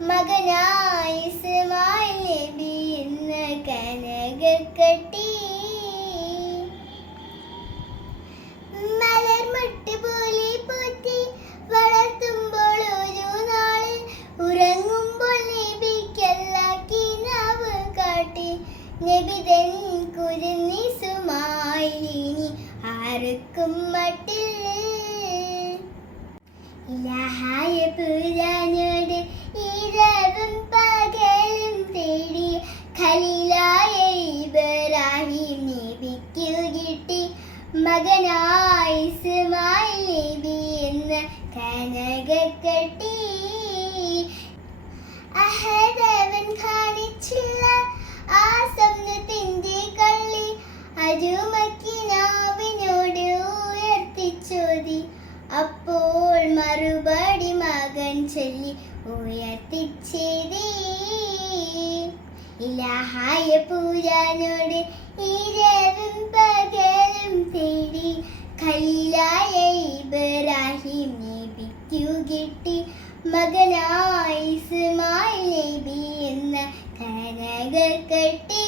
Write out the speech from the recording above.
മകനായ ഇസ്മായിൽ നബി നാവ് കാട്ടി. നബിതൻ കുരുന്നിസുമായിനി ആർക്കും മട്ടിൽ. ഇലാഹായ പുരാനോട് ഖലീലായ ഇബ്രാഹിം നബിക്ക് കിട്ടി. മകനായ ഇസ്മായിൽ നബി എന്ന കെട്ടി. അഹദവൻ കാണിച്ചില്ല ആ സ്വപ്നത്തിന്റെ കള്ളി. അരുമക്കിനാവിനോട് ഉയർത്തിച്ചോതി. അപ്പോൾ മറുപടി മകൻ ചൊല്ലി ഉയർത്തിച്ചേതേ. ഇലാഹായ പൂരാനോട് ഇരവും പകലും തേടി കല്ലായ ഇബ്രാഹിം നബിക്കു കിട്ടി. മകനായി ഇസ്മായിൽ നബി എന്ന കനകക്കട്ടി